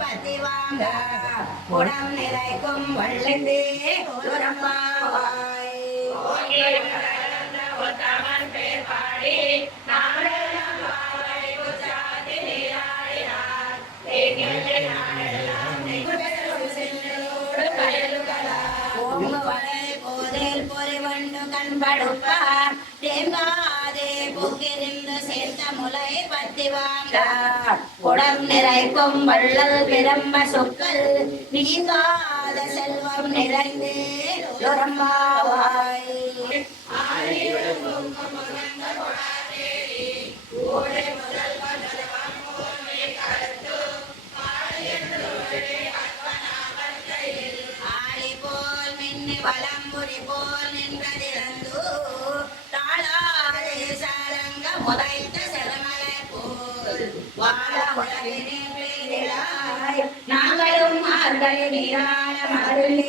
பத்தி வாங்க குடம் நிறைக்கும் வள்ளந்தே உரம்பாவாய் உத்தமன் பேர் பாடி போதில் பொறிவண்டு கண்படுப்பார் தேங்காதே பொங்கிருந்து சேர்த்த முலை பத்தி வாங்க குடம் நிறைக்கும் வள்ளல் விரம்ப சொற்கள் நீங்காத செல்வம் நிறைந்தே உரம்பாவாய் வலம்புரி போல் நின்றதிறந்து தாளாதே சாரங்க முளைத்த செலமலை போல் வாழ உலகினை பெய்திடாய் நாங்களும் மார்கழி நீராட மருள்